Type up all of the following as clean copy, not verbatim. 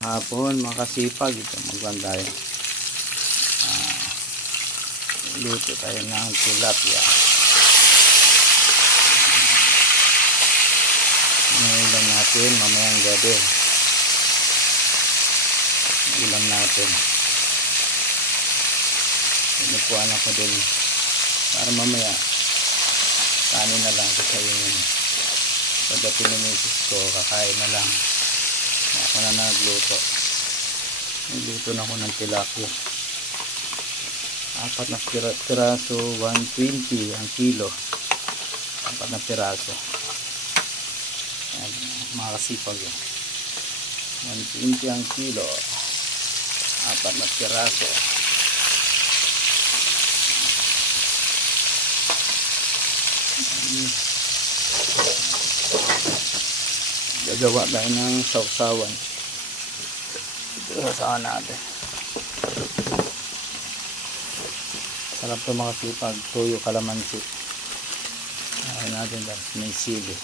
Hapon mga kasipag, ito magwan tayo. Luto tayo ng tilapia. Ulam natin mamayang gabi. Ulam natin. Pinukuhan ako din para mamaya kanin na lang sa yun. Pagdating ng misis ko, kakain na lang. Ako na nagluto. Nagluto na ako ng tilapia. 4 na piraso, 120 ang kilo. 4 na piraso. Ayan, mga kasipag yun. 120 ang kilo. 4 na piraso. Gagawa tayo ng sausawan. Sausawan natin. Sarap ito mga kasipag. Tuyo kalamansi. Ayan natin dahil may sili.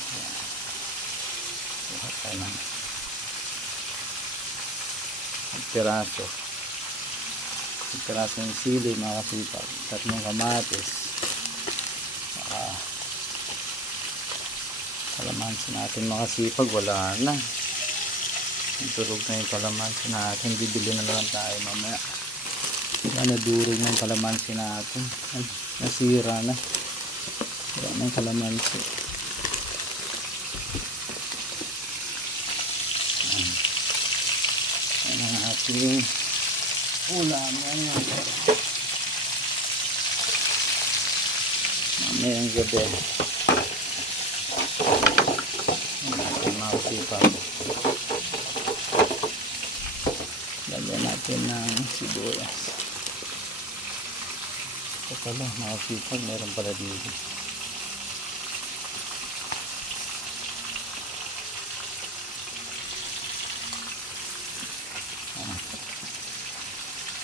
Buhat tayo ng piraso. Piraso ng sili mga kasipag. 3 kamatis. Kalamansi natin mga kasipag, wala na. Durog na yung kalamansi natin. Bibili na lang tayo mamaya. Nadurog na yung kalamansi natin. Ay, nasira na. Wala na yung kalamansi. Ayan ang ating ulam. Ayan. Mamayang gabi. Lagyan natin ng sibuyas. Ito pala, nakasipag, meron pala dito.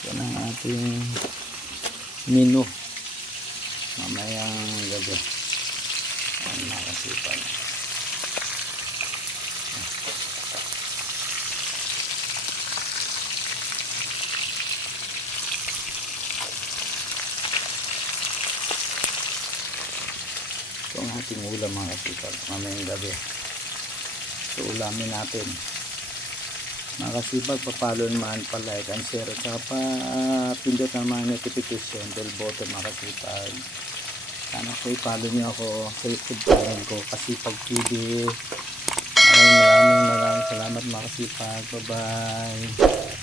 Yan ang ating menu mamayang gabi. Ang nakasipag. Ito ang ating ulam mga kasipag mamayang gabi. Ito ulamin natin mga kasipag. Papalo naman pa like and share at saka pa pindot ng mga notification bell button mga kasipag. Sana po ipalo nyo ako sa YouTube channel ko Kasipag TV. Maraming salamat mga kasipag. Bye bye.